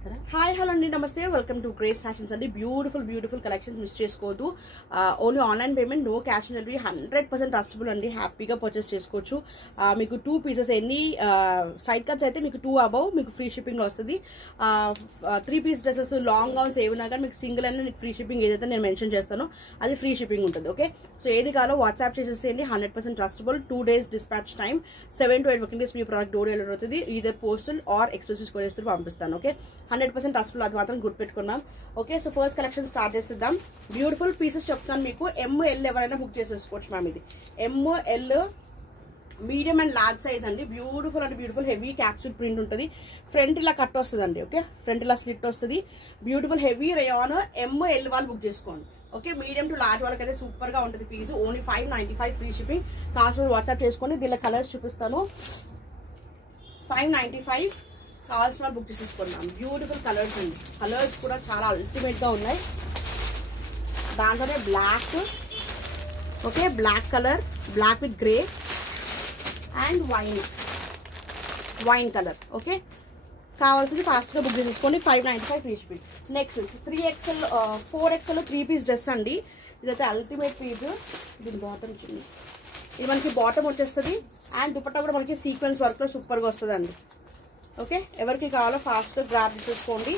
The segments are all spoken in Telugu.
చూపిస్తారా? హాయ్ హలో అండి, నమస్తే, వెల్కమ్ టు గ్రేస్ ఫ్యాషన్స్ అండి. బ్యూటిఫుల్ కలెక్షన్స్ మిస్ చేసుకోవద్దు. Only online payment, no cash on delivery, 100% trustable అండి. హ్యాపీగా పర్చేస్ చేసుకోవచ్చు. మీకు 2 పీసెస్ ఎన్ని సైడ్ కట్స్ అయితే మీకు 2 అబౌవ్ మీకు ఫ్రీ షిప్పింగ్లో వస్తుంది. 3 పీస్ డ్రెస్సెస్, లాంగ్ గౌన్స్ ఏమైనా కానీ మీకు సింగిల్ అయినా ఫ్రీ షిప్పింగ్ ఏదైతే నేను మెన్షన్ చేస్తానో అది ఫ్రీ షిప్పింగ్ ఉంటుంది. ఓకే, సో ఏది కావాలో వాట్సాప్ చేసేసేయండి. 100% trustable. 2 days dispatch time, 7 to 8 working days me product door delivery అవుతుంది. ఇదే పోస్టల్ ఆర్ ఎక్స్ప్రెస్ కొనేస్తూ పంపిస్తాను. ఓకే, 100% ట్రస్టబుల్, అది మాత్రం గుర్తుపెట్టుకున్నాం. Okay, so first collection start చేసేద్దాం. బ్యూటిఫుల్ పీసెస్ చెప్తాను మీకు. ML ఎవరైనా బుక్ చేసేసుకోవచ్చు మ్యామ్. ఇది ML medium and large size అండి. బ్యూటిఫుల్ అంటే బ్యూటిఫుల్ హెవీ క్యాప్సూల్ ప్రింట్ ఉంటుంది. ఫ్రంట్ ఇలా కట్ వస్తుంది అండి. ఓకే, ఫ్రంట్ ఇలా స్లిట్ వస్తుంది. Beautiful heavy rayon. ML వాళ్ళు బుక్ చేసుకోండి. ఓకే, మీడియం టు లార్జ్ వాళ్ళకి అయితే సూపర్ గా ఉంటుంది piece. Only 595 free shipping. Cost WhatsApp చేసుకోండి. దీనిలో కలర్స్ చూపిస్తాను. 595 కావాల్సిన వాళ్ళు బుక్ చేసేసుకున్నాం. బ్యూటిఫుల్ కలర్స్ అండి. కలర్స్ కూడా చాలా అల్టిమేట్ గా ఉన్నాయి. దాంట్లోనే black, okay, black colour, black with grey and wine colour. Okay, కావాల్సింది ఫాస్ట్ గా బుక్ చేసేసుకోండి. 595 free shipping. Next 3XL 4XL 3 piece dress అండి. ఇదైతే అల్టిమేట్ పీస్. దీని బాటమ్ చిన్న, ఇది మనకి బాటమ్ వచ్చేస్తుంది. అండ్ దుపట్టా కూడా మనకి సీక్వెన్స్ వర్క్ లో సూపర్ గా వస్తుంది అండి. ఓకే, ఎవరికి కావాలో ఫాస్ట్ గ్రాబ్ చేసేసుకోండి.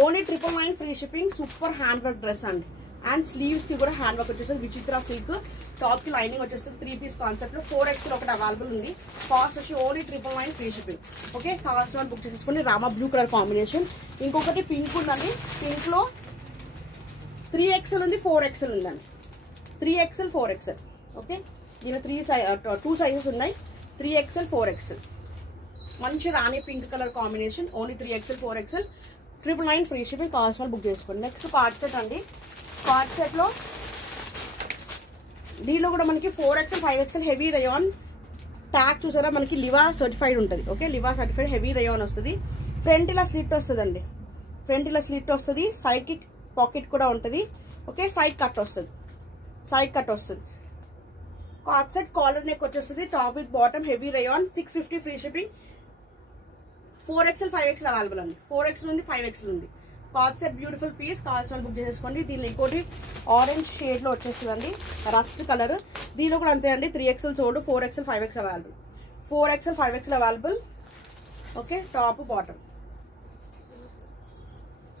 Only 999 free shipping. Super hand work dress అండి. అండ్ స్లీవ్స్ కి కూడా హ్యాండ్ వర్క్ వచ్చేస్తుంది. విచిత్ర సిల్క్. టాప్ కి లైనింగ్ వచ్చేస్తుంది. 3 పీస్ కాన్సెప్ట్ లో 4XL ఒకటి అవైలబుల్ ఉంది. కాస్ట్ వచ్చి ఓన్లీ 999 ఫ్రీ షిప్పింగ్. ఓకే, కావాల్సిన బుక్ చేసేసుకోండి. Rama blue colour combination. ఇంకొకటి పింక్ ఉందండి. పింక్ లో 3XL ఉంది, 4XL ఉందండి. 3XL 4XL. ఓకే, దీని 2 సైజెస్ ఉన్నాయి. 3XL 4XL. మంచి రాణి pink colour combination. Only 3XL 4XL. 999 free shipping. కావాల్సిన బుక్ చేసుకోండి. నెక్స్ట్ కార్డ్ సెట్ అండి. కార్డ్ సెట్ లో దీనిలో కూడా మనకి 4XL 5XL heavy rayon. Tag చూసారా, మనకి లివా సర్టిఫైడ్ ఉంటుంది. Okay, Liva certified heavy rayon వస్తుంది. ఫ్రంట్ ఇలా స్లిట్ వస్తుంది అండి. ఫ్రంట్ ఇలా స్లిట్ వస్తుంది. సైడ్ కి పాకెట్ కూడా ఉంటుంది. ఓకే, సైడ్ కట్ వస్తుంది. కార్డ్ సెట్ కాలర్ నెక్ వచ్చేస్తుంది. Top with bottom heavy rayon. 650 free shipping. 4XL 5XL available అండి. 4XL ఉంది, 5XL ఉంది. Cord set beautiful piece. కావాల్సిన బుక్ చేసేసుకోండి. దీనిలో ఇంకోటి ఆరెంజ్ షేడ్ లో వచ్చేస్తుందండి, రస్ట్ కలర్. దీనిలో కూడా అంతే అండి. 3XL sold, 4XL 5XL available. 4XL 5XL available. Okay, top bottom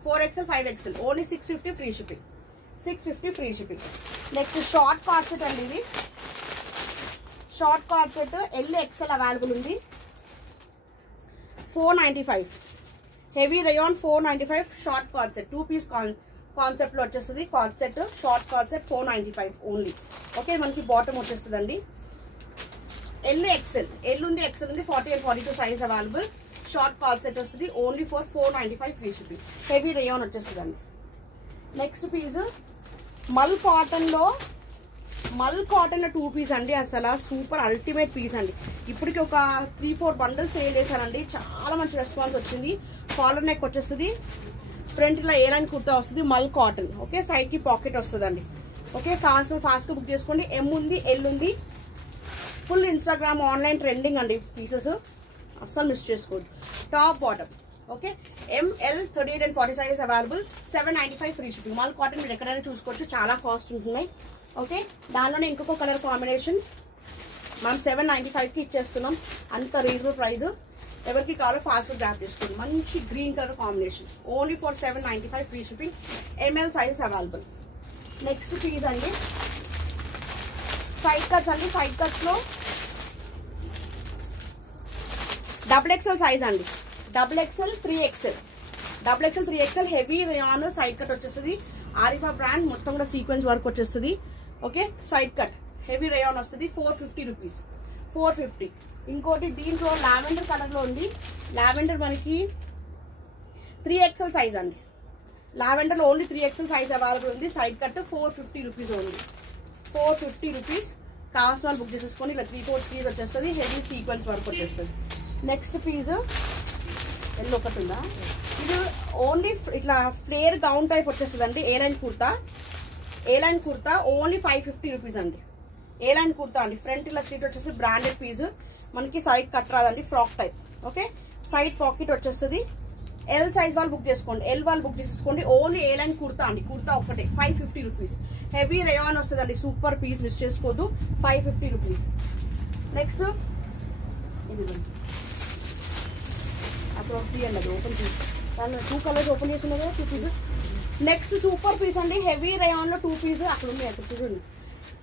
4XL 5XL. Only 650 free shipping. 650 free shipping. Next short cord set అండి. ఇది short cord set LXL available ఉంది. 495 heavy rayon. 495 short cord set. 2 piece concept లో వచ్చేస్తుంది. Cord set, short cord set 495 only. Okay, మనకి బాటమ్ వచ్చేస్తుంది అండి. LXL, L ఉంది, XL ఉంది. 40 and 42 size available. Short cord set వస్తుంది. Only for 495 free shipping. Heavy rayon వచ్చేస్తుంది అండి. నెక్స్ట్ పీస్ మల్ కాటన్ లో 2 పీస్ అండి. అసలు సూపర్ అల్టిమేట్ పీస్ అండి. ఇప్పటికి ఒక 3-4 బండల్స్ సేల్ చేశానండి. చాలా మంచి రెస్పాన్స్ వచ్చింది. కాలర్ నెక్ వచ్చేస్తుంది. ఫ్రంట్ ఇలా ఏ లైన్ కుర్తా వస్తుంది. మల్ కాటన్. ఓకే, సైడ్ కి పాకెట్ వస్తుంది అండి. ఓకే, ఫాస్ట్ గా బుక్ చేసుకోండి. M ఉంది, L ఉంది. ఫుల్ ఇన్స్టాగ్రామ్ ఆన్లైన్ ట్రెండింగ్ అండి పీసెస్. అస్సలు మిస్ చేసుకోండి. Top bottom. Okay, ML 38 and 40 sizes available. 795 free shipping. మల్ కాటన్ మీరు ఎక్కడైనా చూసుకోవచ్చు. చాలా కాస్ట్ ఉంటున్నాయి. ఓకే, దానిలోనే ఇంకొక కలర్ కాంబినేషన్ మనం 795 కి ఇచ్చేస్తున్నాం. అంత రీజనబుల్ ప్రైస్. ఎవరికి కావాలో ఫాస్ట్ గ్రాప్ చేసుకోండి. మంచి green colour combination. Only for 795 free shipping. ML size available. Next piece అండి సైడ్ కట్స్ అండి. సైడ్ కట్స్ లో XXL సైజ్ అండి. XXL 3XL heavy rayon. Side cut వచ్చేస్తుంది. ఆరిఫా బ్రాండ్. మొత్తం కూడా సీక్వెన్స్ వర్క్ వచ్చేస్తుంది. Okay, side cut heavy rayon వస్తుంది. 450 రూపీస్. 450. ఇంకోటి దీంట్లో లావెండర్ కలర్ లో ఉంది. లావెండర్ మనకి 3XL సైజ్ అండి. లావెండర్ లో ఓన్లీ 3XL సైజ్ అవైలబుల్ ఉంది. Side cut 450 rupees only. 450 rupees. కావాల్సిన వాళ్ళు బుక్ చేసేసుకొని. ఇలా 3-4 పీస్ వచ్చేస్తుంది. హెవీ సీక్వెన్స్ వర్క్ వచ్చేస్తుంది. నెక్స్ట్ పీస్ ఎల్లో ఒకటి ఉందా. ఇది ఓన్లీ ఇట్లా ఫ్లేర్ గౌన్ టైప్ వచ్చేస్తుంది అండి. ఏ లైన్ కుర్తా ఓన్లీ 550 రూపీస్ అండి. ఏ లైన్ కుర్తా అండి. ఫ్రంట్ ఇలా స్లీట్ వచ్చేసి బ్రాండెడ్ పీస్. మనకి సైడ్ కట్ రాదండి. Frock type. Okay, side pocket వచ్చేస్తుంది. ఎల్ సైజ్ వాళ్ళు బుక్ చేసుకోండి, ఎల్ వాళ్ళు బుక్ చేసేసుకోండి. ఓన్లీ ఏ లైన్ కుర్తా అండి, కుర్తా ఒకటే 550 రూపీస్. హెవీ రేయాన్ వస్తుందండి, సూపర్ పీస్, మిస్ చేసుకోవద్దు. 550 రూపీస్. నెక్స్ట్ ఇది అక్కడ ఒకటి అండి, అది ఓపెన్ పీస్, దానిలో 2 కలర్స్ ఓపెన్ చేసి ఉన్నాయి కదా, 2 పీసెస్. నెక్స్ట్ సూపర్ పీస్ అండి, హెవీ రేయాన్ లో 2 పీస్ అక్కడ ఉన్నాయి, అక్కడ చూడండి.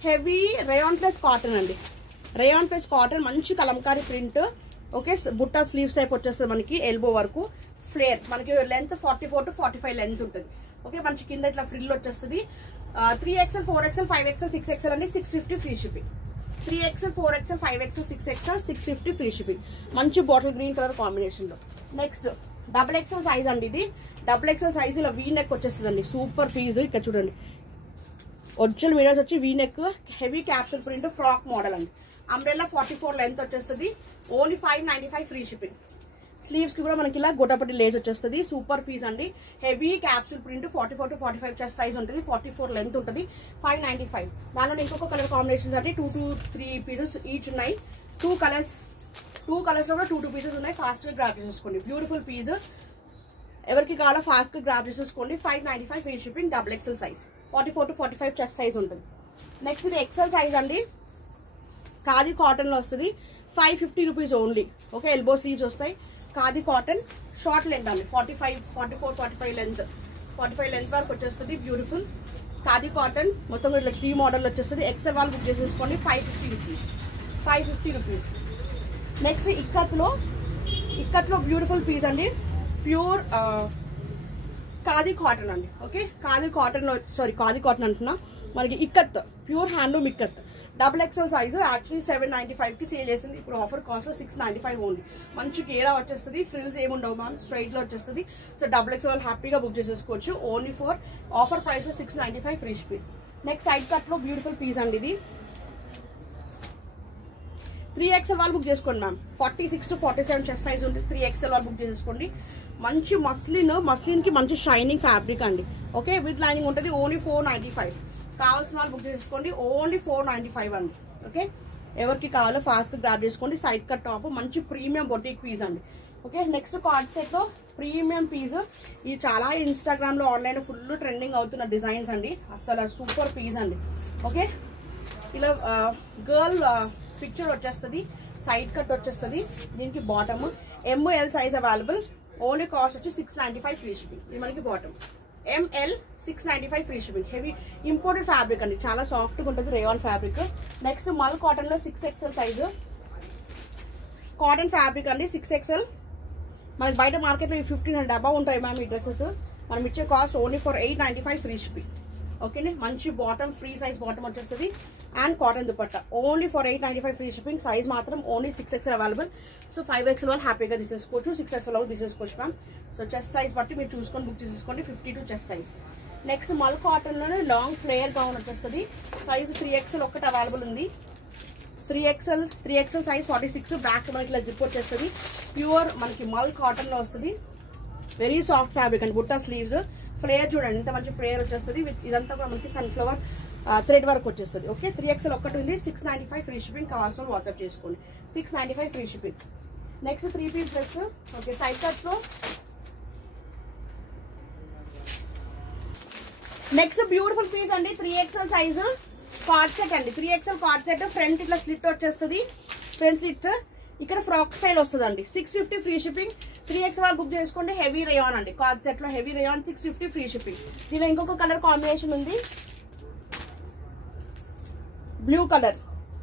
హెవీ రేయాన్ ప్లస్ కాటన్ అండి, రేయాన్ ప్లస్ కాటన్, మంచి కలంకారీ ప్రింట్. ఓకే, బుట్టా స్లీవ్స్ టైప్ వచ్చేస్తుంది మనకి, ఎల్బో వరకు ఫ్లేర్. మనకి లెంత్ 44 to 45 లెంత్ ఉంటుంది. ఓకే, మంచి కింద ఇట్లా ఫ్రిల్ వచ్చేస్తుంది. 3XL 4XL 5XL 6XL అండి, 650 free shipping. 3XL 4XL 5XL 6XL 650 free shipping. మంచి బాటిల్ గ్రీన్ కలర్ కాంబినేషన్ లో. నెక్స్ట్ XXL సైజ్ అండి, ఇది XXL సైజ్ ఇలా వీ నెక్ వచ్చేస్తుందండి, సూపర్ పీస్. ఇక్కడ చూడండి, ఒరిజినల్ మీడియాస్ వచ్చి V neck, heavy capsule print, frock model అండి. అంబ్రెల్లా 44 లెంత్ వచ్చేస్తుంది. Only 595 free shipping. స్లీవ్స్ కి కూడా మనకి ఇలా గొట్టపట్టి లేస్ వచ్చేస్తుంది, సూపర్ పీస్ అండి. Heavy capsule print, 44 to 45 chest size ఉంటుంది, 44 లెంత్ ఉంటుంది, 595. దానిలో ఇంకొక కలర్ కాంబినేషన్స్ అంటే 2 to 3 పీసెస్ ఈచ్ ఉన్నాయి. 2 కలర్స్ లో కూడా 2 పీసెస్ ఉన్నాయి. ఫాస్ట్ గా గ్రాప్ చేసేసుకోండి, బ్యూటిఫుల్ పీస్. ఎవరికి కావాలో ఫాస్ట్ గా గ్రాప్ చేసేసుకోండి. 595 free shipping. XXL size 44 to 45 chest size ఉంటుంది. నెక్స్ట్ ఇది XL సైజ్ అండి, ఖాదీ కాటన్ లో వస్తుంది, 550 rupees only. Okay, elbow sleeves వస్తాయి, ఖాదీ కాటన్, షార్ట్ లెంత్ అండి, 44 45 లెంత్, 45 లెంత్ వరకు వచ్చేస్తుంది. బ్యూటిఫుల్ ఖాదీ కాటన్, మొత్తం ఇట్లా 3 మోడల్ వచ్చేస్తుంది. XL వాళ్ళు బుక్ చేసేసుకోండి, 550 రూపీస్. 550 రూపీస్. నెక్స్ట్ ఇక్కత్ లో బ్యూటిఫుల్ పీస్ అండి, ప్యూర్ ఖాదీ కాటన్ అండి. ఓకే, ఖాదీ కాటన్ లో, ఖాదీ కాటన్ అంటున్నా, మనకి ikat, pure handloom ikat. XXL size actually 795 కి సేల్ చేసింది, ఇప్పుడు ఆఫర్ కాస్ట్ లో 695 ఓన్లీ. మంచి గేరా వచ్చేస్తుంది, ఫ్రిల్స్ ఏముండవు మ్యామ్, స్ట్రైట్ లో వచ్చేస్తుంది. సో XXL వాళ్ళు హ్యాపీగా బుక్ చేసేసుకోవచ్చు. ఓన్లీ ఫర్ ఆఫర్ ప్రైస్ లో 695 free shipping. Next side cut లో బ్యూటిఫుల్ పీస్ అండి, ఇది 3XL వాళ్ళు బుక్ చేసుకోండి మ్యామ్. 46 to 47 చెస్ట్ సైజ్ ఉంటుంది, 3XL వాళ్ళు బుక్ చేసేసుకోండి. మంచి మస్లిన్ కి మంచి షైనింగ్ ఫ్యాబ్రిక్ అండి. ఓకే, విత్ లైనింగ్ ఉంటుంది. ఓన్లీ 495. కావాల్సిన వాళ్ళు బుక్ చేసుకోండి, ఓన్లీ 495 అండి. ఓకే, ఎవరికి కావాలో ఫాస్ట్ గా గ్రాప్ చేసుకోండి. సైడ్ కట్ టాప్, మంచి ప్రీమియం బొటిక్ పీస్ అండి. ఓకే, నెక్స్ట్ కార్డ్ సెట్ లో ప్రీమియం పీస్. ఇది చాలా ఇన్స్టాగ్రామ్ లో, ఆన్లైన్ లో ఫుల్ ట్రెండింగ్ అవుతున్న డిజైన్స్ అండి, అసలు సూపర్ పీస్ అండి. ఓకే, ఇలా గర్ల్ పిక్చర్ వచ్చేస్తుంది, సైడ్ కట్ వచ్చేస్తుంది. దీనికి bottom ML size available. Only cost వచ్చి 695 ఫ్రీ షిప్పింగ్. ఇది మనకి bottom ML 695 free shipping. Heavy imported fabric అండి, చాలా సాఫ్ట్ గా ఉంటుంది, రేయాన్ ఫ్యాబ్రిక్. నెక్స్ట్ మల్ కాటన్ లో 6XL సైజు కాటన్ ఫ్యాబ్రిక్ అండి, 6XL. మనకి బయట మార్కెట్ లో 1500 డబ్బా ఉంటాయి మ్యామ్ ఈ డ్రెస్సెస్. మనం ఇచ్చే cost only for 895 free shipping. ఓకేనే, మంచి బాటమ్, ఫ్రీ సైజ్ బాటమ్ వచ్చేస్తుంది, and cotton dupatta. Only for 895 free shipping. Size మాత్రం only 6XL available. So 5XL వాళ్ళు హ్యాపీగా తీసేసుకోవచ్చు, 6XL వాళ్ళు తీసేసుకోవచ్చు మ్యామ్. సో చెస్ట్ సైజ్ బట్టి మీరు చూసుకొని బుక్ చేసేసుకోండి, 52 చెస్ట్ సైజ్. నెక్స్ట్ మల్ కాటన్ లోనే లాంగ్ ఫ్లేయర్ గౌన్ వచ్చేస్తుంది, సైజ్ 3XL ఒకటి అవైలబుల్ ఉంది. 3XL size 46. బ్యాక్ మనకి ఇలా జిప్ వచ్చేస్తుంది, ప్యూర్ మనకి మల్ కాటన్ లో వస్తుంది. వెరీ సాఫ్ట్ ఫ్యాబ్రిక్ అండి, బుట్టా స్లీవ్స్. ఫ్లేయర్ చూడండి ఇంత మంచి ఫ్లేయర్ వచ్చేస్తుంది. ఇదంతా కూడా మనకి సన్ఫ్లవర్ థ్రెడ్ వర్క్ వచ్చేస్తుంది. ఓకే, 3XL ఒకటి ఉంది, 695 ఫ్రీ షిప్పింగ్. కావాల్సిన వాట్సాప్ చేసుకోండి, 695 free shipping. Next 3 piece dress. Okay, side cut లో నెక్స్ట్ బ్యూటిఫుల్ పీస్ అండి, 3XL సైజు కార్డ్ సెట్ అండి. 3XL కార్డ్ సెట్, ఫ్రంట్ ఇట్లా స్లిట్ వచ్చేస్తుంది, ఫ్రంట్ స్లిట్. ఇక్కడ ఫ్రాక్ స్టైల్ వస్తుంది అండి, 650 ఫ్రీ షిప్పింగ్. 3XL వాళ్ళు బుక్ చేసుకోండి. హెవీ రేయాన్ అండి, కార్డ్ సెట్ లో హెవీ రేయాన్, 650 ఫ్రీ షిప్పింగ్. దీనిలో ఇంకొక కలర్ కాంబినేషన్ ఉంది, బ్లూ కలర్.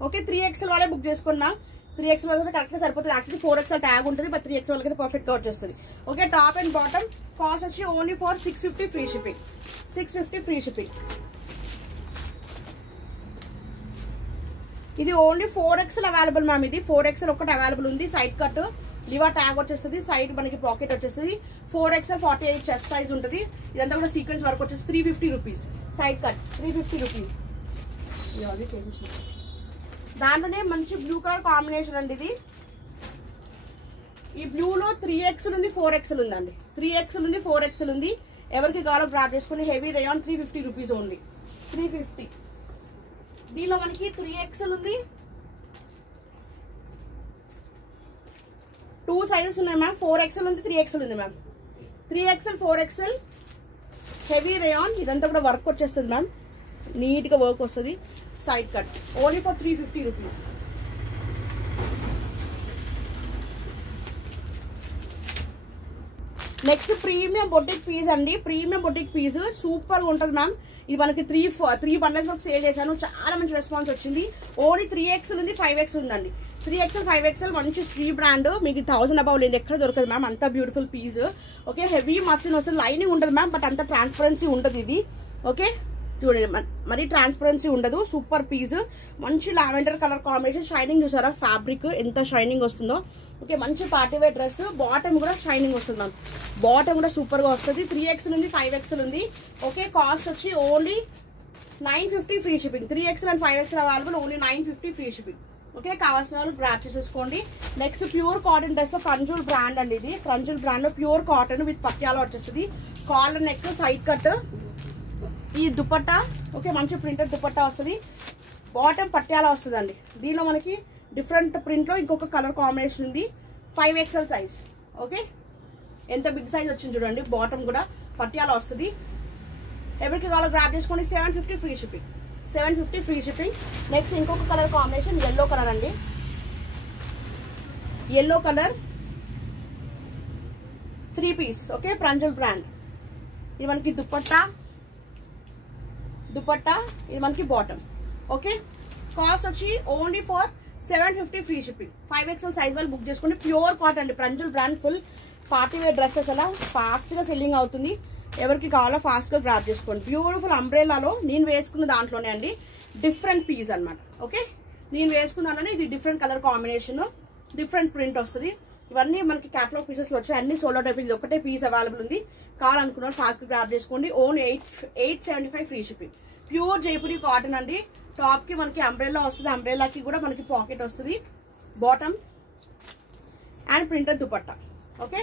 ఓకే, 3XL వాళ్ళే బుక్ చేసుకున్నా. 3XL వాళ్ళకి కరెక్ట్ గా సరిపోతుంది. యాక్చువల్లీ 4XL ట్యాగ్ ఉంటుంది, బట్ 3XL వాళ్ళకి పర్ఫెక్ట్ గా వచ్చేస్తుంది. Okay, top and bottom cost వచ్చి only for 650 free shipping. 650 free shipping. ఇది ఓన్లీ 4XL అవైలబుల్ మ్యామ్. ఇది 4XL ఒకటి అవైలబుల్ ఉంది. సైడ్ కట్ లివా ట్యాగ్ వచ్చేస్తుంది, సైడ్ మనకి పాకెట్ వచ్చేస్తుంది. 4XL 48 చెస్ట్ సైజ్ ఉంటుంది. ఇదంతా కూడా సీక్వెన్స్ వర్క్ వచ్చేసి 350 రూపీస్. Side cut 350 rupees. దాంట్లోనే మంచి బ్లూ కలర్ కాంబినేషన్ అండి ఇది. ఈ బ్లూ లో 3XL ఉంది, 4XL ఉందండి. 3XL ఉంది, 4XL ఉంది. ఎవరికి కావాలో గ్రాప్ చేసుకుని. Heavy rayon, 350 rupees only. 350. దీనిలో మనకి 3XL ఉంది, 2 సైజెస్ ఉన్నాయి మ్యామ్. 4XL ఉంది, 3XL ఉంది ma'am. 3XL 4XL heavy rayon. ఇదంతా కూడా వర్క్ వచ్చేస్తుంది మ్యామ్, నీట్గా వర్క్ వస్తుంది. Side cut only for 350 rupees. Next premium boutique piece అండి. ప్రీమియం బొటిక్ పీస్ సూపర్గా ఉంటుంది మ్యామ్. ఇది మనకి త్రీ బండల్స్ వరకు సేల్ చేశాను, చాలా మంచి రెస్పాన్స్ వచ్చింది. ఓన్లీ 3XL ఉంది, 5XL ఉందండి. 3XL 5XL మంచి ఫ్రీ బ్రాండ్, మీకు 1000 అబౌవ్ లేదు, ఎక్కడ దొరకదు మ్యామ్. అంత beautiful piece. Okay, heavy muslin వస్తుంది, లైనింగ్ ఉండదు మ్యామ్, బట్ అంత ట్రాన్స్పరెన్సీ ఉండదు ఇది. ఓకే చూడండి, మరి ట్రాన్స్పరెన్సీ ఉండదు. సూపర్ పీస్, మంచి లావెండర్ కలర్ కాంబినేషన్. షైనింగ్ చూసారా, ఫ్యాబ్రిక్ ఎంత షైనింగ్ వస్తుందో. ఓకే, మంచి పార్టీవేర్ డ్రెస్. బాటమ్ కూడా షైనింగ్ వస్తుంది మ్యామ్, బాటమ్ కూడా సూపర్గా వస్తుంది. 3XL ఉంది, 5XL ఉంది. ఓకే, కాస్ట్ వచ్చి only 950 free shipping. 3XL and 5XL available, only 950 free shipping. Okay, కావాల్సిన వాళ్ళు గ్రాబ్ చేసేసుకోండి. Next pure cotton dress, Pranjul brand అండి ఇది. ఫ్రంజుల్ బ్రాండ్ లో ప్యూర్ కాటన్ విత్ పట్యాలో వచ్చేస్తుంది. కాలర్ నెక్, సైడ్ కట్, ఈ దుపట్టా. ఓకే, మంచి ప్రింటెడ్ దుపట్టా వస్తుంది. బాటమ్ పట్యాలా వస్తుంది అండి. దీనిలో మనకి డిఫరెంట్ ప్రింట్ లో ఇంకొక కలర్ కాంబినేషన్ ఉంది. 5XL size. ఓకే, ఎంత బిగ్ సైజ్ వచ్చింది చూడండి. బాటమ్ కూడా పట్యాలా వస్తుంది. ఎవరికి కావాలో గ్రాబ్ చేసుకోండి. 750 free shipping. 750 free shipping. Next ఇంకొక కలర్ కాంబినేషన్ ఎల్లో కలర్ అండి. Yellow colour 3 piece. Okay, Pranjul brand. ఇది మనకి దుపట్టా, ఇది మనకి బాటమ్. ఓకే, కాస్ట్ వచ్చి only for 750 free shipping. 5XL size వాళ్ళు బుక్ చేసుకోండి. ప్యూర్ కాటన్ అండి, Pranjul brand. Full party wear dresses అలా ఫాస్ట్ గా సెల్లింగ్ అవుతుంది. ఎవరికి కావాలో ఫాస్ట్ గా గ్రాబ్ చేసుకోండి. బ్యూటిఫుల్ అంబ్రెల్లాలో నేను వేసుకున్న దాంట్లోనే అండి, డిఫరెంట్ పీస్ అనమాట. ఓకే, నేను వేసుకున్న దాంట్లోనే ఇది different colour combination, different print వస్తుంది. ఇవన్నీ మనకి క్యాటలాగ్ పీసెస్ లో వచ్చాయి, అన్ని సోలో టైప్. ఇది ఒకటే పీస్ అవైలబుల్ ఉంది. కావాలనుకున్నారు ఫాస్ట్ గా గ్రాబ్ చేసుకోండి. Only 875 free shipping. Pure Jaipuri cotton అండి. టాప్ కి మనకి అంబ్రెల్లా వస్తుంది, అంబ్రెల్లాకి కూడా మనకి పాకెట్ వస్తుంది. Bottom and printed dupatta. Okay,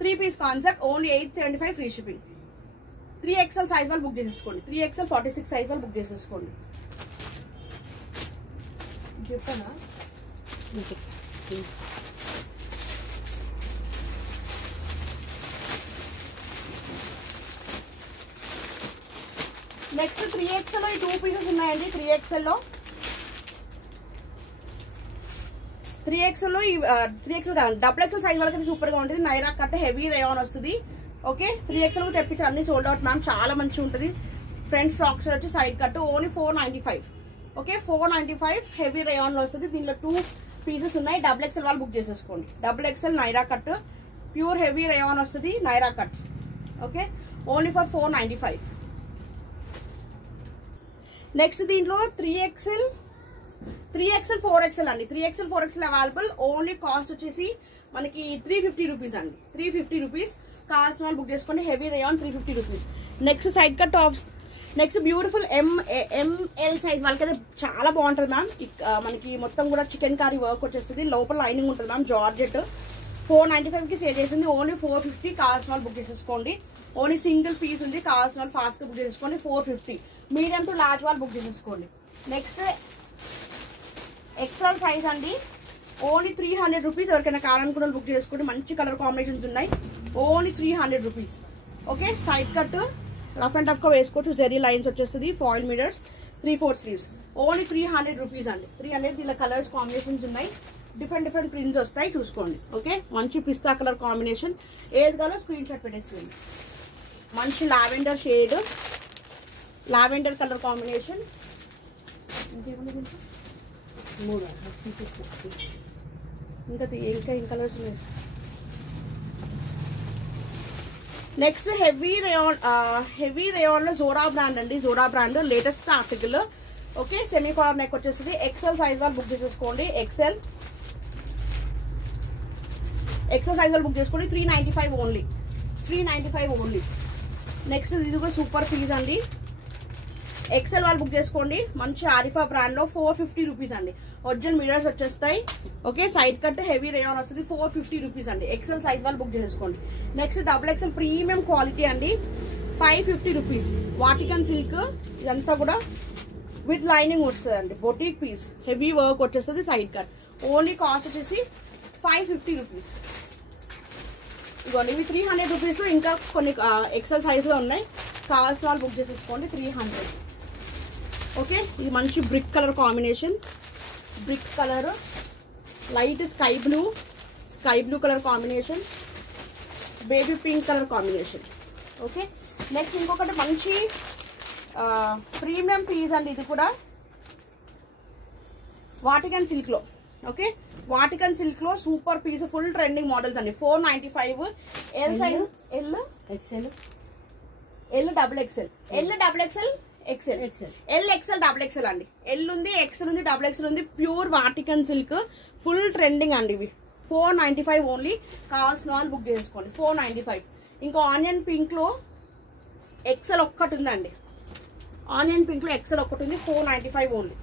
3 piece concept, only 875 free shipping. 3XL size వాళ్ళు బుక్ చేసేసుకోండి. 3XL 46 సైజ్ వాళ్ళు బుక్ చేసేసుకోండి. చెప్పనా నెక్స్ట్ 3XL లో ఈ 2 పీసెస్ ఉన్నాయండి. 3XL లో 3XL కాదు, XXL సైజ్ వాళ్ళకి సూపర్ గా ఉంటుంది. నైరా కట్ హెవీ రేయాన్ వస్తుంది. ఓకే, 3XL తెప్పించారు, అన్ని సోల్డ్ అవుట్ మ్యామ్, చాలా మంచిగా ఉంటుంది. ఫ్రంట్ ఫ్రాక్స్ వచ్చి side cut only 495. Okay, 495 heavy rayon లో వస్తుంది. దీనిలో 2 పీసెస్ ఉన్నాయి. XXL వాళ్ళు బుక్ చేసేసుకోండి. XXL Naira cut pure heavy rayon వస్తుంది, Naira cut. Okay, only for 495. Next దీంట్లో 3XL 4XL అండి. 3XL 4XL available. Only cost వచ్చేసి మనకి 350 రూపీస్ అండి. 350 రూపీస్. కావాల్సిన వాళ్ళు బుక్ చేసుకోండి. Heavy rayon 350 rupees. Next side cut tops. Next beautiful ML size వాళ్ళకైతే చాలా బాగుంటుంది మ్యామ్. మనకి మొత్తం కూడా చికెన్ కర్రీ వర్క్ వచ్చేస్తుంది. లోపల లైనింగ్ ఉంటుంది మ్యామ్, జార్జెట్. 495 కి సేల్ చేసింది. ఓన్లీ 450. కావాల్సిన వాళ్ళు బుక్ చేసేసుకోండి. ఓన్లీ సింగిల్ పీస్ ఉంది. కావాల్సిన వాళ్ళు ఫాస్ట్ గా బుక్ చేసుకోండి. 450. మీడియం టు లార్జ్ వాళ్ళు బుక్ చేసేసుకోండి. నెక్స్ట్ XL సైజ్ అండి. Only 300 rupees. ఎవరికైనా కావాలనుకున్న బుక్ చేసుకోండి. మంచి కలర్ కాంబినేషన్స్ ఉన్నాయి. Only 300 rupees. Okay, side cut rough and tough గా వేసుకోవచ్చు. జెరీ లైన్స్ వచ్చేస్తుంది. Foil mirrors, 3/4 sleeves. Only 300 rupees అండి. 300. ఇలా కలర్స్ కాంబినేషన్స్ ఉన్నాయి. డిఫరెంట్ ప్రింట్స్ వస్తాయి, చూసుకోండి. ఓకే, మంచి పిస్తా కలర్ కాంబినేషన్. ఏది కావాలో స్క్రీన్ షాట్ పెట్టేస్తుంది. మంచి lavender shade, lavender colour combination. ఇంకా కలర్స్ ఉన్నాయి. నెక్స్ట్ హెవీ రేయాన్ లో జోరా బ్రాండ్ అండి. Zora brand latest article. Okay, semi caller neck వచ్చేస్తుంది. XL సైజ్ వాళ్ళు బుక్ చేసేసుకోండి. XL సైజ్ వాళ్ళు బుక్ చేసుకోండి. 395 ఓన్లీ. 395 ఓన్లీ. నెక్స్ట్ ఇది కూడా సూపర్ పీస్ అండి. XL వాళ్ళు బుక్ చేసుకోండి. మంచి ఆరిఫా బ్రాండ్ లో 450 రూపీస్ అండి. ఒరిజినల్ మిరర్స్ వచ్చేస్తాయి. Okay, side cut heavy rayon వస్తుంది. 450 రూపీస్ అండి. XL సైజ్ వాళ్ళు బుక్ చేసుకోండి. నెక్స్ట్ XXL ప్రీమియం క్వాలిటీ అండి. 550 రూపీస్. వాటికన్ సిల్క్ ఇదంతా కూడా విత్ లైనింగ్ వస్తుంది అండి. బొటిక్ పీస్ హెవీ వర్క్ వచ్చేస్తుంది. సైడ్ కట్ ఓన్లీ కాస్ట్ వచ్చేసి 550 రూపీస్. ఇదిగోండి ఇవి 300 రూపీస్లో ఇంకా కొన్ని ఎక్సెల్ సైజ్లో ఉన్నాయి. కావాల్సిన వాళ్ళు బుక్ చేసేసుకోండి. 300. ఓకే, ఇది మంచి brick colour combination. Brick colour, light sky blue colour combination, baby pink colour combination. Okay, next ఇంకొకటి మంచి ప్రీమియం పీస్ అండి. ఇది కూడా వాటికన్ సిల్క్లో. ఓకే, వాటికన్ సిల్క్లో super piece, full trending models అండి. 495. L size, L XL, L double XL, L double XL, XL, L XL, double XL అండి. ఎల్ ఉంది, ఎక్స్ఎల్ ఉంది, డబుల్ ఎక్స్ఎల్ ఉంది. Pure Vatican silk, full trending అండి. ఇవి 495 ఓన్లీ. కావాల్సిన వాళ్ళు బుక్ చేసుకోండి. 495. ఇంకా ఆనియన్ పింక్ లో ఎక్సెల్ ఒక్కటి ఉందండి. ఆనియన్ పింక్ లో ఎక్సెల్ ఒక్కటి ఉంది. 495 ఓన్లీ.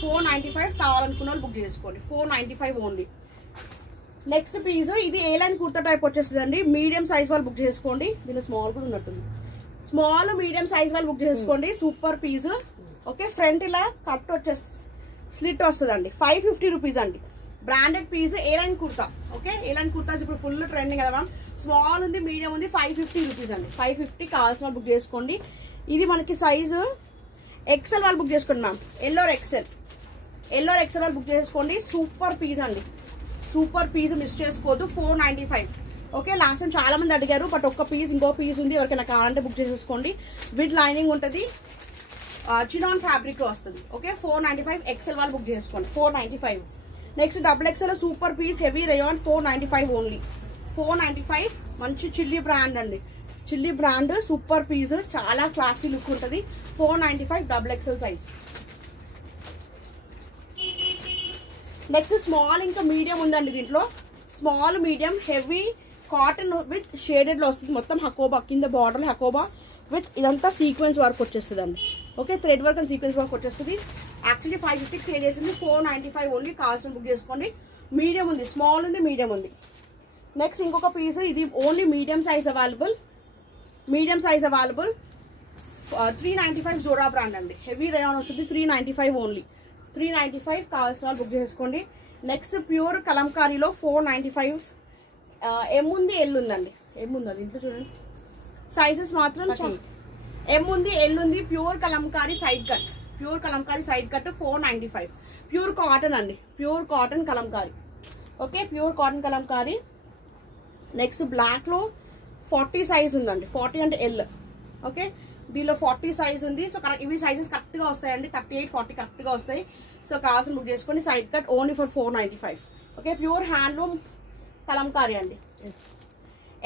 495 కావాలనుకున్న వాళ్ళు బుక్ చేసుకోండి. 495 ఓన్లీ. నెక్స్ట్ పీస్ ఇది ఏ లైన్ కుర్తా టైప్ వచ్చేస్తుంది అండి. మీడియం సైజ్ వాళ్ళు బుక్ చేసుకోండి. దీనిలో స్మాల్ కూడా ఉన్నట్టుంది. స్మాల్ మీడియం సైజ్ వాళ్ళు బుక్ చేసుకోండి. Super piece. ఓకే, ఫ్రంట్ ఇలా కట్ వచ్చేస్తుంది, స్లిట్ వస్తుందండి. 550 రూపీస్ అండి. Branded piece, A line kurta. Okay, A line kurtas ఇప్పుడు ఫుల్ ట్రెండింగ్ కదా మ్యామ్. స్మాల్ ఉంది, మీడియం ఉంది. 550 రూపీస్ అండి. 550 కావాల్సిన వాళ్ళు బుక్ చేసుకోండి. ఇది మనకి సైజు ఎక్సెల్ వాళ్ళు బుక్ చేసుకోండి మ్యామ్. ఎల్లోర్ ఎక్సెల్ వాళ్ళు బుక్ చేసుకోండి. సూపర్ పీస్ అండి. సూపర్ పీస్ మిస్ చేసుకోవద్దు. 495. ఓకే, లాస్ట్ టైం చాలా మంది అడిగారు, బట్ ఒక్క పీస్, ఇంకో పీస్ ఉంది. ఎవరికైనా కావాలంటే బుక్ చేసేసుకోండి. విత్ లైనింగ్ ఉంటుంది. చినాన్ ఫ్యాబ్రిక్ లో వస్తుంది. ఓకే, 495. ఎక్సెల్ వాళ్ళు బుక్ చేసుకోండి. 495. Next double XL super piece, heavy rayon. 495 only. 495. మంచి చిల్లీ బ్రాండ్ అండి. చిల్లీ బ్రాండ్, సూపర్ పీస్, చాలా క్లాసీ లుక్ ఉంటుంది. 495 double XL size. Next small ఇంకా మీడియం ఉందండి. దీంట్లో small, medium, heavy cotton with shaded లో వస్తుంది. మొత్తం హకోబా కింద బార్డర్, హకోబా విత్ ఇదంతా సీక్వెన్స్ వర్క్ వచ్చేస్తుంది అండి. Okay, thread work and sequence work వచ్చేస్తుంది. యాక్చువల్లీ 550 సేల్ చేసింది. 495 ఓన్లీ. కావాల్సిన బుక్ చేసుకోండి. మీడియం ఉంది, స్మాల్ ఉంది, మీడియం ఉంది. నెక్స్ట్ ఇంకొక పీస్, ఇది only medium size available. 395 Zora brand అండి. హెవీ రేయాన్ వస్తుంది. 395 ఓన్లీ. 395 కావాల్సిన వాళ్ళు బుక్ చేసుకోండి. Next pure కలంకారీలో 495. ఎం ఉంది, ఎల్ ఉందండి. ఎం ఉంది, అది ఇంట్లో చూడండి. సైజెస్ మాత్రం ఎం ఉంది, ఎల్ ఉంది. Pure kalamkari side cut. 495. Pure cotton అండి. Pure cotton kalamkari. Okay, pure cotton kalamkari. Next black లో 40 సైజ్ ఉందండి. 40 అంటే ఎల్. ఓకే, దీనిలో 40 సైజ్ ఉంది. సో ఇవి సైజెస్ కరెక్ట్ గా వస్తాయండి. 38, 40 కరెక్ట్ గా వస్తాయి. సో కావాల్సిన బుక్ చేసుకోండి. Side cut only for 495. Okay, pure handloom kalamkari అండి.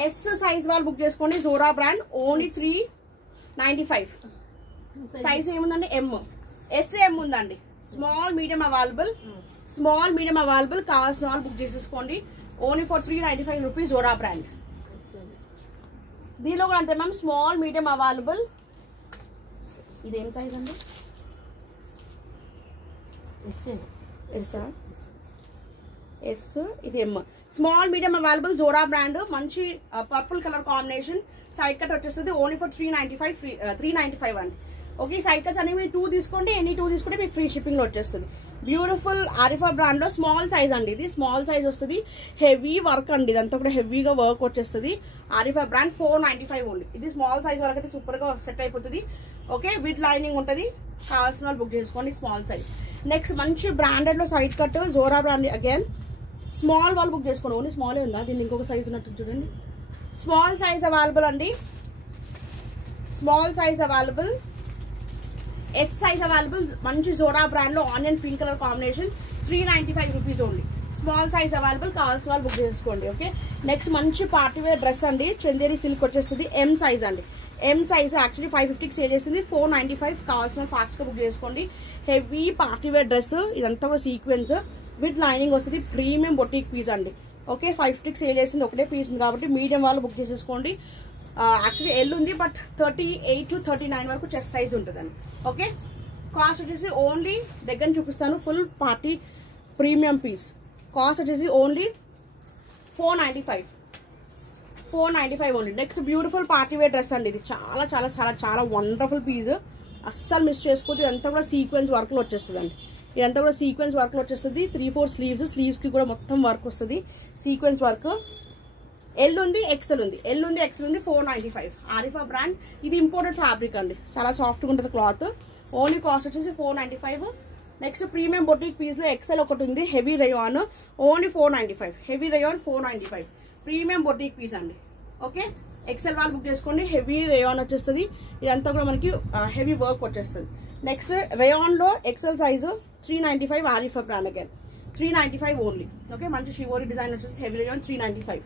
ఎస్ సైజ్ వాళ్ళు బుక్ చేసుకోండి. Zora brand only 395. సైజ్ ఏముందండి, ఎం. ఎస్, ఎం ఉందండి. Small medium available. కావాల్సిన వాళ్ళు బుక్ చేసేసుకోండి. Only for 395 rupees. Zora brand. దీనిలో కూడా అంతే మ్యామ్. Small, medium available. ఇదేం సైజ్ అండి, ఎస్, ఇది M. Small, medium available. Zora brand. మంచి purple colour combination. Side cut వచ్చేస్తుంది. ఓన్లీ ఫర్ 395 అండి. ఓకే, సైడ్ కట్స్ అనేవి 2 తీసుకోండి. ఎనీ 2 తీసుకుంటే మీకు ఫ్రీ షిప్పింగ్ లో వచ్చేస్తుంది. బ్యూటిఫుల్ ఆరిఫా బ్రాండ్ లో స్మాల్ సైజ్ అండి. ఇది స్మాల్ సైజ్ వస్తుంది. హెవీ వర్క్ అండి. ఇదంతా కూడా హెవీగా వర్క్ వచ్చేస్తుంది. Arifa brand 495 only. ఇది స్మాల్ సైజ్ వరకు అయితే సూపర్ గా సెట్ అయిపోతుంది. ఓకే, విత్ లైనింగ్ ఉంటుంది. కావాల్సిన వాళ్ళు బుక్ చేసుకోండి. Small size. నెక్స్ట్ మంచి బ్రాండెడ్ లో side cut, Zora brand. Again small వాళ్ళు బుక్ చేసుకోండి. ఓన్లీ స్మాలే ఉందా, దీన్ని ఇంకొక సైజ్ ఉన్నట్టు చూడండి. స్మాల్ సైజ్ అవైలబుల్ అండి. Small size available. S size available. మంచి జోరా బ్రాండ్ లో onion pink colour combination. 395 rupees only. Small size available. కావాల్సిన వాళ్ళు బుక్ చేసుకోండి. ఓకే, నెక్స్ట్ మంచి పార్టీ వేర్ డ్రెస్ అండి. చందేరి సిల్క్ వచ్చేస్తుంది. ఎం సైజ్ అండి. ఎం సైజ్ యాక్చువల్లీ 550 సేల్ చేసింది. 495. కావాల్సిన ఫాస్ట్ గా బుక్ చేసుకోండి. Heavy party wear dress. ఇదంతా కూడా సీక్వెన్స్ విత్ లైనింగ్ వస్తుంది. ప్రీమియం బొటిక్ పీస్ అండి. ఓకే, 550 సేల్ చేసింది. ఒకటే పీస్ ఉంది కాబట్టి మీడియం వాళ్ళు బుక్ చేసేసుకోండి. యాక్చువల్లీ ఎల్ ఉంది, బట్ 38 to 39 వరకు చెస్ట్ సైజ్ ఉంటుందండి. ఓకే, కాస్ట్ వచ్చేసి ఓన్లీ దగ్గర చూపిస్తాను. Full party premium piece. Cost వచ్చేసి only 495 only. Next beautiful party wear dress అండి. ఇది చాలా చాలా చాలా చాలా వండర్ఫుల్ పీస్. అస్సలు మిస్ చేసుకోవద్దు. ఇదంతా కూడా సీక్వెన్స్ వర్క్ లో వచ్చేస్తుంది అండి. ఇదంతా కూడా సీక్వెన్స్ వర్క్ లో వచ్చేస్తుంది. 3-4 స్లీవ్స్. స్లీవ్స్ కి కూడా మొత్తం వర్క్ వస్తుంది. Sequence work. ఎల్ ఉంది, ఎక్సెల్ ఉంది, ఎల్ ఉంది, ఎక్సెల్ ఉంది. 495 ఆరిఫా బ్రాండ్. ఇది ఇంపోర్టెడ్ ఫ్యాబ్రిక్ అండి, చాలా సాఫ్ట్గా ఉంటుంది క్లాత్. ఓన్లీ కాస్ట్ వచ్చేసి 495. నెక్స్ట్ ప్రీమియం బొటిక్ పీస్లో ఎక్సెల్ ఒకటి ఉంది, heavy rayon, only 495. Heavy rayon 495 premium boutique piece అండి. ఓకే, ఎక్సెల్ వాళ్ళు బుక్ చేసుకోండి. హెవీ రేయాన్ వచ్చేస్తుంది, ఇదంతా కూడా మనకి హెవీ వర్క్ వచ్చేస్తుంది. నెక్స్ట్ రేయాన్లో XL size 395 Arifa brand again 395 only. Okay, మంచి షివోరీ డిజైన్ వచ్చేసి హెవీ రేయాన్ 395.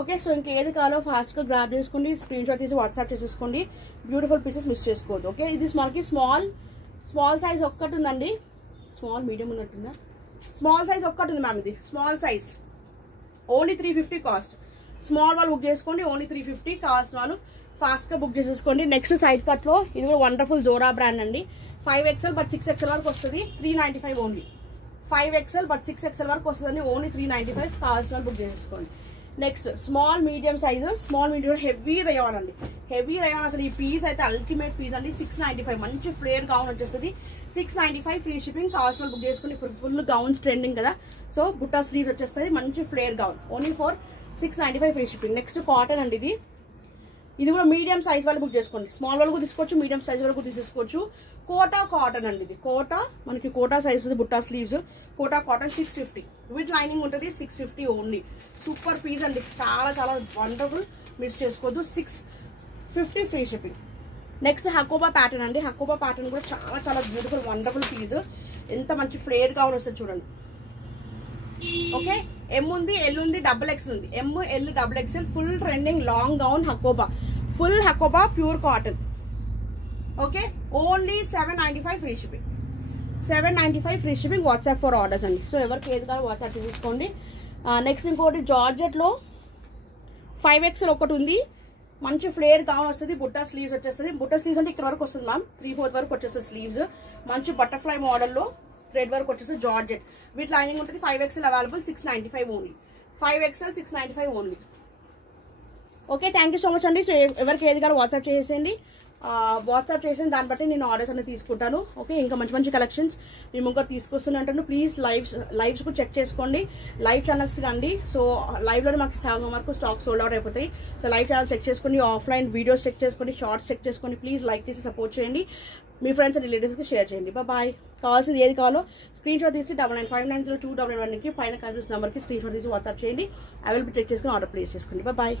ఓకే, సో ఇంకేది కావాలో ఫాస్ట్గా గ్రాప్ చేసుకోండి, స్క్రీన్ షాట్ తీసి వాట్సాప్ చేసేసుకోండి. బ్యూటిఫుల్ పీసెస్ మిస్ చేసుకోవద్దు. ఓకే, ఇది మనకి స్మాల్ సైజ్ ఒక్కటి ఉందండి. స్మాల్ మీడియం ఉన్నట్టుందా? స్మాల్ సైజ్ ఒక్కటి ఉంది మ్యామ్. ఇది small size only 350 cost. Small వాళ్ళు బుక్ చేసుకోండి, ఓన్లీ 350. కావాల్సిన వాళ్ళు ఫాస్ట్గా బుక్ చేసేసుకోండి. నెక్స్ట్ సైడ్ కట్లో ఇది కూడా వండర్ఫుల్ జోరా బ్రాండ్ అండి. 5XL బట్ 6XL వరకు వస్తుంది, 395 ఓన్లీ. 5XL బట్ 6XL వరకు వస్తుందండి, ఓన్లీ 395. కావాల్సిన వాళ్ళు బుక్ చేసేసుకోండి. Next small medium size, small medium heavy rayon అండి. హెవీ రేయాన్ అసలు ఈ పీస్ అయితే అల్టిమేట్ పీస్ అండి. 695 మంచి ఫ్లేర్ గౌన్ వచ్చేస్తుంది, 695 ఫ్రీ షిప్పింగ్. కావాల్సిన బుక్ చేసుకుని ఫుల్ గౌన్స్ ట్రెండింగ్ కదా, సో బుట్టా స్లీవ్స్ వచ్చేస్తుంది, మంచి flare gown, only for 695 free shipping. Next cotton అండి. ఇది కూడా మీడియం సైజ్ వాళ్ళు బుక్ చేసుకోండి. స్మాల్ వాళ్ళకు తీసుకోవచ్చు, మీడియం సైజ్ వరకు తీసుకోవచ్చు. కోటా కాటన్ అండి. ఇది కోటా, మనకి Kota size butta sleeves, Kota cotton 650 with lining ఉంటుంది, 650 ఓన్లీ. సూపర్ పీస్ అండి, చాలా చాలా వండర్ఫుల్, మిస్ చేసుకోవద్దు. 650 free shipping. Next Hakoba pattern అండి. హకోబా ప్యాటర్న్ కూడా చాలా చాలా బ్యూటిఫుల్ వండర్ఫుల్ పీస్. ఎంత మంచి ఫ్లేర్ కావాలి వస్తుంది చూడండి. ఓకే, ఎం ఉంది, ఎల్ ఉంది, XXL ఉంది. ML XXL full trending long gown Hakoba, full Hakoba pure cotton. Okay, only 795 free shipping. 795 free shipping. WhatsApp for orders అండి. సో ఎవరికి ఏది కావాలో వాట్సాప్ తీసుకోండి. నెక్స్ట్ ఇంకోటి జార్జెట్లో 5XL ఒకటి ఉంది, మంచి ఫ్లేర్ గౌన్ వస్తుంది, బుట్టా స్లీవ్స్ వచ్చేస్తుంది. బుట్టా స్లీవ్స్ అంటే ఇక్కడ వరకు వస్తుంది మ్యామ్, 3/4 వరకు వచ్చేస్తుంది స్లీవ్స్. మంచి బటర్ఫ్లై మోడల్లో థ్రెడ్ వర్క్ వచ్చేసి జార్జెట్ విత్ లైనింగ్ ఉంటుంది. 5XL available, 695 only. 5XL 695 only. Okay, thank you so much అండి. సో ఎవరికి ఏది కావాలో వాట్సాప్ చేసేయండి. వాట్సాప్ చేసిన దాన్ని బట్టి నేను ఆర్డర్స్ అనేది తీసుకుంటాను. ఓకే, ఇంకా మంచి మంచి కలెక్షన్స్ మీ ముంగర తీసుకొస్తున్నాను. ప్లీజ్ లైవ్స్ కూడా చెక్ చేసుకోండి, లైవ్ ఛానల్స్కి రండి. సో లైవ్లో మాకు సగం వరకు స్టాక్ సోల్డ్ అవుట్ అయిపోతాయి. సో లైవ్ ఛానల్స్ చెక్ చేసుకోండి, ఆఫ్లైన్ వీడియోస్ చెక్ చేసుకోండి, షార్ట్స్ చెక్ చేసుకోండి. ప్లీజ్ లైక్ చేసి సపోర్ట్ చేయండి, మీ ఫ్రెండ్స్ అండ్ రిలేటివ్స్కి షేర్ చేయండి. బాయ్. కావాల్సింది ఏది కావాలో స్క్రీన్ షాట్ తీసి 99590211కి పైన కనిపిస్తున్న నెంబర్కి స్క్రీన్ షాట్ తీసి వాట్సాప్ చేయండి. అవైలబుల్ చెక్ చేసుకుని ఆర్డర్ ప్లేస్ చేసుకోండి. బాయ్.